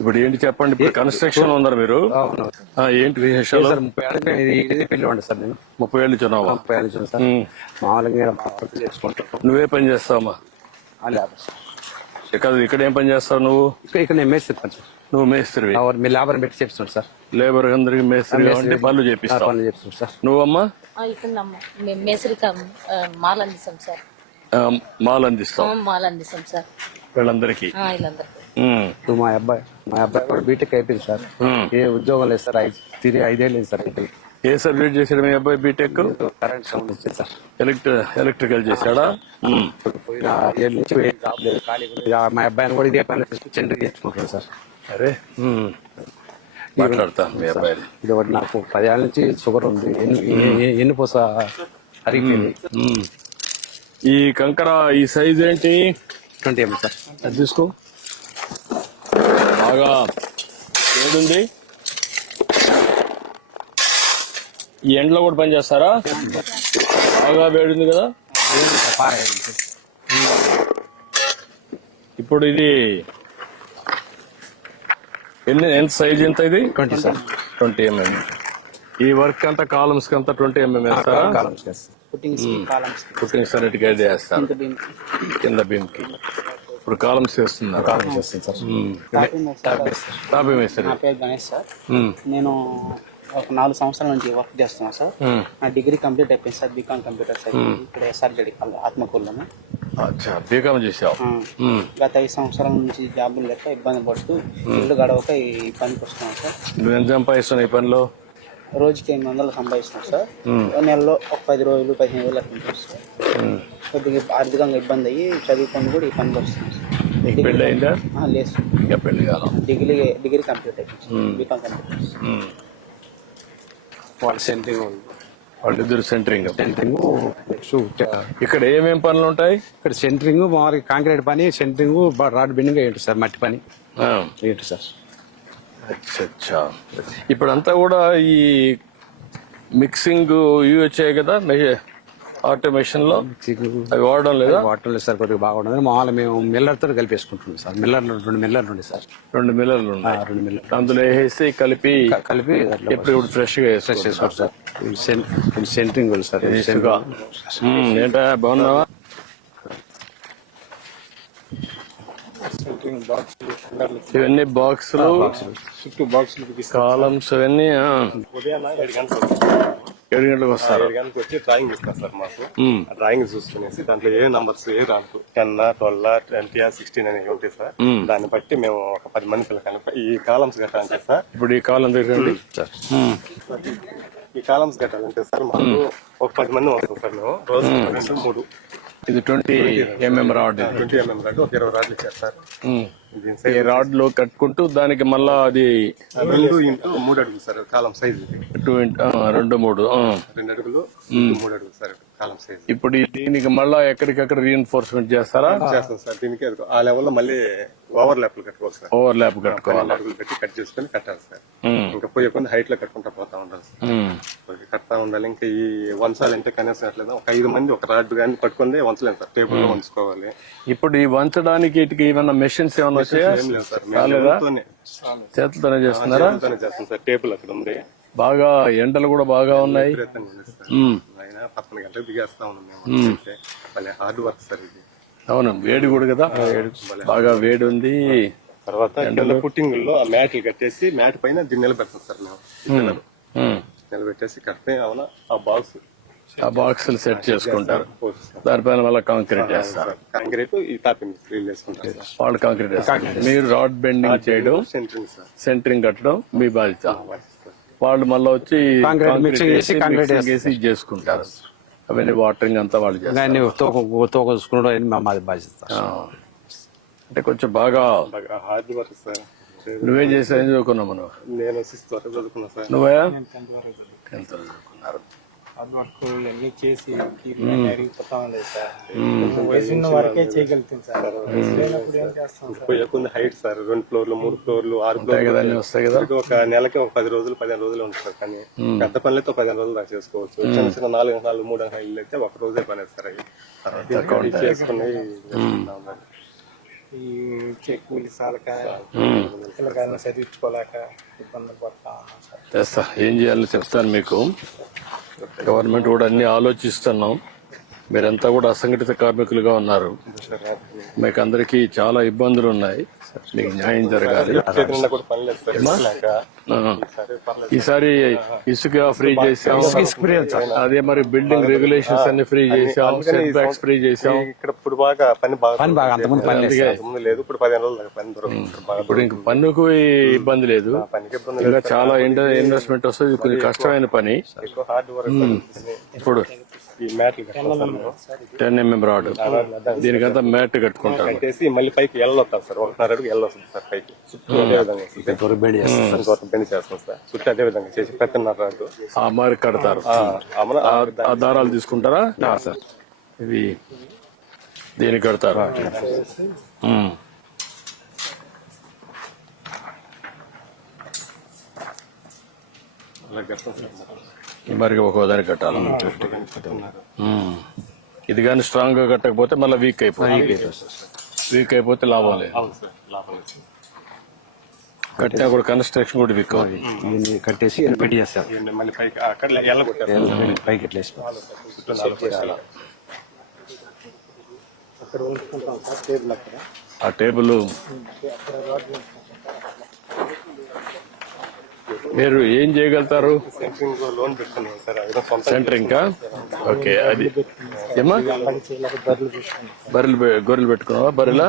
ఇప్పుడు ఏంటి చెప్పండి? ఇప్పుడు కన్స్ట్రక్షన్ ఉన్నారు మీరు? ఆ, ఏంటి విశేషాలు? సార్ ముప్పై ఏళ్ళకి ఇది ఇది పెళ్ళి ఉండే సార్ నేను. ముప్పై ఏళ్ళు చున్నావా ముప్పై ఏళ్ళు చూడండి సార్. మామూలుగా నేను మా వర్క్ చేసుకుంటాను. నువ్వే పని చేస్తావమ్మా. ఇక్కడ ఇక్కడ ఏం పని చేస్తావు నువ్వు? ఇక్కడ ఇక్కడ నేను సార్ నువ్వు మేస్త్రివి. ఆ వర్క్ మీ లేబర్ పెట్టి చేపిస్తున్నాడు సార్. లేబర్ అందరికి మేస్త్రి అంటే పనులు ఆ చేపిస్తావు పనులు సార్. నువ్వమ్మా? ఆ, ఇక్కడమ్మా మేము మేసరిక మాల్ అందిస్తాం సార్. ఆ, మాల్ అందిస్తావు. మాల్ అందిస్తాం సార్. వీళ్ళందరికీ. ఆ, వీళ్ళందరికీ. ఇప్పుడు మా అబ్బాయి మా అబ్బాయి కూడా బీటెక్ అయిపోయింది సార్. ఏ ఉద్యోగం లేదు సార్. తిరిగి ఐదేళ్ళు లేదు సార్ ఏ సబ్జెక్ట్ చేశాడు మీ అబ్బాయి బీటెక్ కరెంట్ సార్. ఎలక్ట్రి ఎలక్ట్రికల్ చేశాడా? మా అబ్బాయిని కూడా ఇదే పని చేసుకుంటాడు సార్. అరే. మాట్లాడతాను మీ అబ్బాయిని. ఇది ఒకటి నాకు పదేళ్ళ నుంచి షుగర్ ఉంది. ఎన్ని- పూస అరిగిపోయింది. ఉమ్. ఈ కంకర ఈ సైజ్ ఏంటి? Twenty ML sir. అది తీసుకో. బాగా ఏడుంది. ఈ ఎండలో కూడా పని చేస్తారా? బాగా వేడింది కదా? ఇప్పుడు ఇది ఎన్ని ఎంత సైజ్ ఎంత ఇది? Twenty sir. ట్వంటీ ఎంఎం ఈ వర్క్ అంతా కాలమ్స్కి అంతా ట్వంటీ ఎంఎం వేస్తారా? కాలమ్స్ సన్నిటికి అయితే వేస్తారు. కింద బీమ్కి. ఇప్పుడు కాలమ్స్ వేస్తున్నారు కాలమ్స్ చేస్తాను సార్. టాప్ నా పేరు గణేష్ సార్. నేను ఒక నాలుగు సంవత్సరాల నుంచి వర్క్ చేస్తున్నాను సార్. నా డిగ్రీ కంప్లీట్ అయిపోయింది సార్ బీకామ్ కంప్యూటర్ సైన్స్ ఇక్కడ ఎస్ఆర్జడి ఆత్మకూరులోనే. అచ్చా బీకామ్ చేసావు. గత ఐదు సంవత్సరాల నుంచి జాబులు లేక ఇబ్బంది పడుతూ ఇల్లు గడవక ఈ పనికి వస్తున్నాను సార్. నువ్వు ఎంత సంపాదిస్తున్నావు ఈ పనిలో? రోజుకి ఎనిమిది వందలు సంపాదిస్తున్నాను సార్. నెలలో ఒక పది రోజులు పదిహేను రోజులు అట్లా సార్. కొద్దిగా ఆర్థికంగా ఇబ్బంది అయ్యి చదువుకొని కూడా ఈ పనికి నీకు పెళ్ళి అయిందా? ఆ, లేదు. ఇంకా కాలం? డిగ్రీ డిగ్రీ కంప్లీట్ అయిపోయింది. బీకామ్. వాళ్ళ సెంటరింగ్ వాళ్ళిద్దరు సెంటరింగ్. సెంటరింగ్ ఇక్కడ ఏమేం పనులు ఉంటాయి? ఇక్కడ సెంటరింగ్ మామూలుగా కాంక్రీట్ పని సెంటరింగ్ రాడ్ బిండింగ్ ఏంటి సార్ మట్టి పని. ఆ, ఏంటి సార్. అచ్చా అచ్చా ఇప్పుడంతా కూడా ఈ మిక్సింగ్ ఇవి వచ్చాయి కదా ఆటోమేషన్లో అవి వాడడం లేదా? వాటర్ సార్ కొద్దిగా బాగుండదు. మామూలుగా మేము మిల్లర్తో కలిపేసుకుంటున్నాం సార్. మిల్లర్ రెండు మిల్లర్లు ఉండే సార్. రెండు మిల్లర్లు ఆ, ఉన్నాయి రెండు మిల్లర్ అందులో వేసేసి కలిపి కలిపి ఎప్పుడు ఇప్పుడు ఫ్రెష్గా ఫ్రెష్ చేసుకోండి సార్. Centering sir. ఏంటా బాగున్నావా? ఇవన్నీ బాక్సులు చుట్టూ బాక్సులు కాలమ్స్ ఉదయం ఏడు గంటలకు వస్తారు? ఏడు గంటలకు వచ్చి డ్రాయింగ్ ఇస్తారు సార్ మాకు. ఆ డ్రాయింగ్ చూసుకునేసి దాంట్లో ఏ నంబర్స్ ఏ రాదు టెన్ ట్వెల్వ్ ట్వంటీ సిక్స్టీన్ అనేవి ఉంటాయి సార్. దాన్ని బట్టి మేము ఒక పది మంది పిల్లకాయలు ఈ కాలమ్స్ కట్టాలంటే సార్. ఇప్పుడు ఈ కాలం దగ్గర సార్. ఈ కాలమ్స్ కట్టాలంటే సార్ మాకు ఒక పది మంది వస్తాం సార్ మేము. రోజు మూడు. ఇది twenty MM rod twenty MM rod ఒక ఇరవై రాడ్లు ఇచ్చారు సార్. ఈ సైజ్ రాడ్లు కట్టుకుంటూ దానికి మళ్ళా అది రెండు ఇంటూ మూడు అడుగులు సార్ కాలం సైజ్ టూ ఇంట్- రెండు మూడు. రెండు అడుగులు మూడు అడుగులు సార్ కాలం సైజ్ ఇప్పుడు దీనికి మళ్ళా ఎక్కడికక్కడ రీఎన్ఫోర్స్మెంట్ చేస్తారా? చేస్తాం సార్ దీనికి ఆ లెవెల్లో మళ్ళీ ఓవర్ ల్యాప్లు కట్టుకోవాలి సార్. ఓవర్ ల్యాప్ కట్టుకోవాలి? అడుగులు పెట్టి కట్ చేసుకొని కట్టాలి సార్. ఇంకా పోయే కొన్ని హైట్లో కట్టుకుంటా పోతా ఉండాలి సార్. కడతా ఉండాలి. ఇంకా ఈ వంచాలంటే కనీసం అట్లేదు ఒక ఐదు మంది ఒక రాడ్ కానీ పట్టుకుందే వంచలేము సార్. టేబుల్లో వంచుకోవాలి. ఇప్పుడు ఈ వంచడానికి ఇటుకి ఏమన్నా మెషిన్స్ ఏమన్నా వచ్చాయా? ఏం లేదు సార్. మేము రాలేదా? చేతులతోనే. చేతులతోనే చేస్తున్నారా? చేతులతోనే చేస్తాం సార్. టేబుల్ అక్కడ ఉంది. బాగా ఎండలు కూడా బాగా ఉన్నాయి. విపరీతంగా ఉంది సార్. అయినా పక్కన గంటలకు దిగేస్తా ఉన్నాం మేము. హార్డ్ వర్క్ సార్ ఇది. అవును వేడి కూడా కదా. బాగా వేడి ఉంది. తర్వాత కింద పుట్టింగ్లో ఆ మ్యాట్లు కట్టేసి మ్యాట్ పైన దీన్ని నిలబెడతాం సార్ మేము. నిలబెట్టేసి కడితే అవునా? ఆ బాక్స్. ఆ బాక్సులు సెట్ చేసుకుంటారు. దానిపైన మళ్ళీ కాంక్రీట్ చేస్తారు. కాంక్రీట్ ఈ వాళ్ళు కాంక్రీట్ చేస్తారు. మీరు రాడ్ బెండింగ్ చేయడం సెంటరింగ్ సార్. సెంటరింగ్ కట్టడం మీ బాధ్యత. వాళ్ళు మళ్ళీ వచ్చి కాంక్రీట్ చేసి చేసుకుంటారు. అవన్నీ వాటరింగ్ అంతా వాళ్ళు చేస్తారు. తోక తోక చూసుకోవడం అనేది మా- మాది బాధ్యత. అంటే కొంచెం బాగా బాగా హార్డ్ వర్క్ సార్. నువ్వేం చేసావు ఏం చదువుకున్నావు నువ్వు నేను సిక్స్త్ వరకు చదువుకున్నా సార్. నువ్వే టెన్త్ వరకు చదువుకున్నారు. హార్డ్ వర్క్ ఇవన్నీ చేసి అరిగిపోతా సార్. వయసు ఉన్న వరకే చేయగలుగుతాం సార్. వయసు లేనప్పుడు ఏం చేస్తాం సార్? పోయకుండా హైట్ సార్ రెండు ఫ్లోర్లు మూడు ఫ్లోర్లు ఆరు ఫ్లోర్లు వస్తాయి కదా. ఒక నెలకి ఒక పది రోజులు పదిహేను రోజులు ఉంటుంది సార్. కానీ పెద్ద పనులైతే పదిహేను రోజులు దాకా చేసుకోవచ్చు. చిన్న చిన్న నాలుగు నాలుగు మూడు ఇల్లు అయితే ఒక రోజే పని సార్ అవి. చేసుకుని. ఈ చెక్ కూలి సాలక పిల్లకాయలను చదివించుకోలేక ఇబ్బందులు పడతా ఉన్నాం సార్. ఏం చేయాలో చెప్తాను మీకు. గవర్నమెంట్ కూడా అన్ని ఆలోచిస్తున్నాం. మీరంతా కూడా అసంఘటిత కార్మికులుగా ఉన్నారు. మీకు అందరికీ చాలా ఇబ్బందులు ఉన్నాయి మీకు న్యాయం జరగాలి. ఈసారి ఇసుక ఫ్రీ చేసాం అదే మరి బిల్డింగ్ రెగ్యులేషన్స్ అన్ని ఫ్రీ చేసాం సెట్ బ్యాక్స్ ఫ్రీ చేసాం ఇక్కడ ఇప్పుడు బాగా పని బాగా పని బాగా అంతకుముందు పని లేదు. ఇప్పుడు ఇప్పుడు ఇంక పన్నుకు ఇబ్బంది లేదు. ఇంకా చాలా ఇన్వెస్ట్మెంట్ వస్తుంది. కొంచెం కష్టమైన పని. ఎక్కువ హార్డ్ వర్క్ ఇప్పుడు టెన్ ఎంఎం రాడ్. దీనికంతా మ్యాట్ కట్టుకుంటారు కట్టేసి మళ్ళీ పైకి వస్తాం సార్. ఒకటిన్నర అడుగు వస్తుంది సార్ పైకి. చుట్టూ అదే విధంగా బెడ్ చేస్తాం సార్. చుట్టూ అదే విధంగా చేసి పెద్దన్నర ఆ మరి కడతారు. అమన ఆ- దారాలు తీసుకుంటారా? సార్. ఇవి దీనికి కడతారు. ఉమ్. మరి ఒక్కో దానికి కట్టాలి. ఇది కానీ స్ట్రాంగ్గా కట్టకపోతే మళ్ళీ వీక్ అయిపోతుంది. వీక్ అయిపోతే లాభం లేదు కట్టినా కూడా కన్స్ట్రక్షన్ కూడా వీక్ అవుతుంది. కట్టేసి మళ్ళీ పైకి అక్కడ ఎల్ల కొట్టారు పైకి ఎట్లా వేస్తాం చుట్టూ నాలుగు కొట్టాలి. అక్కడ ఉంచుకుంటాం సార్ టేబుల్ అక్కడ ఆ టేబుల్ మీరు ఏం చేయగలుగుతారు? సెంట్రింగ్ ఓకే అది. ఏమా బర్రెలు గొర్రెలు పెట్టుకున్నావా? బర్రెలా?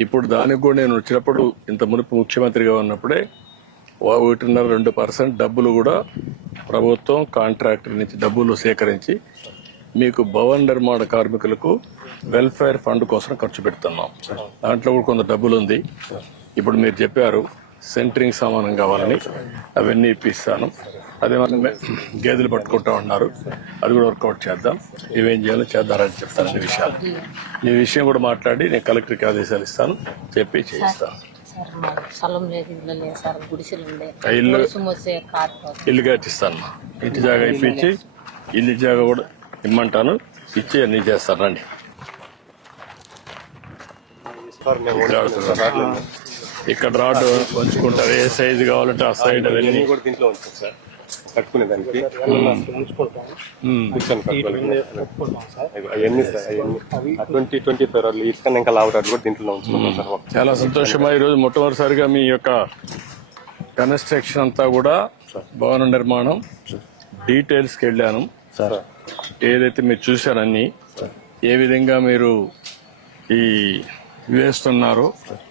ఇప్పుడు దానికి కూడా నేను వచ్చినప్పుడు ఇంత మునుపు ముఖ్యమంత్రిగా ఉన్నప్పుడే ఒకటిన్నర రెండు పర్సెంట్ డబ్బులు కూడా ప్రభుత్వం కాంట్రాక్టర్ నుంచి డబ్బులు సేకరించి మీకు భవన నిర్మాణ కార్మికులకు వెల్ఫేర్ ఫండ్ కోసం ఖర్చు పెడుతున్నాం. దాంట్లో కూడా కొంత డబ్బులు ఉంది ఇప్పుడు మీరు చెప్పారు సెంటరింగ్ సామానం కావాలని అవన్నీ ఇప్పిస్తాను. అదే మనం గేదెలు పట్టుకుంటా ఉన్నారు. అది కూడా వర్కౌట్ చేద్దాం. ఇవేం చేయాలో చేద్దారని చెప్తాను ఈ విషయాలు. ఈ విషయం కూడా మాట్లాడి నేను కలెక్టర్కి ఆదేశాలు ఇస్తాను. చెప్పి చేయిస్తాను. ఇల్లు ఇల్లు కట్టిస్తాను. ఇంటి జాగా ఇప్పించి ఇల్లు జాగా కూడా ఇమ్మంటాను. ఇచ్చి అన్ని చేస్తాను. రండి. ఇక్కడ రాడ్ వంచుకుంటారు ఏ సైజు కావాలంటే ఆ సైడ్ అవన్నీ. కూడా దీంట్లో ఉంటాం సార్. కట్టుకునే దానికి. అవన్నీ సార్ అవన్నీ. ట్వంటీ ట్వంటీ ఫైవ్ రోజులు ఇసుకన్నా ఇంకా లావుతాడు కూడా దీంట్లో ఉంచుకుంటాం సార్. చాలా సంతోషమా ఈరోజు మొట్టమొదటిసారిగా మీ యొక్క కన్స్ట్రక్షన్ అంతా కూడా భవన నిర్మాణం డీటెయిల్స్కి వెళ్ళాను. సార్. ఏదైతే మీరు చూశారన్నీ ఏ విధంగా మీరు ఈ వేస్తున్నారో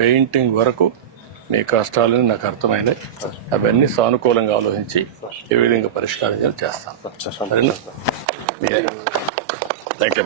పెయింటింగ్ వరకు మీ కష్టాలని నాకు అర్థమైనాయి అవన్నీ సానుకూలంగా ఆలోచించి ఏ విధంగా పరిష్కారం చేస్తాను. సరేనా? Thank you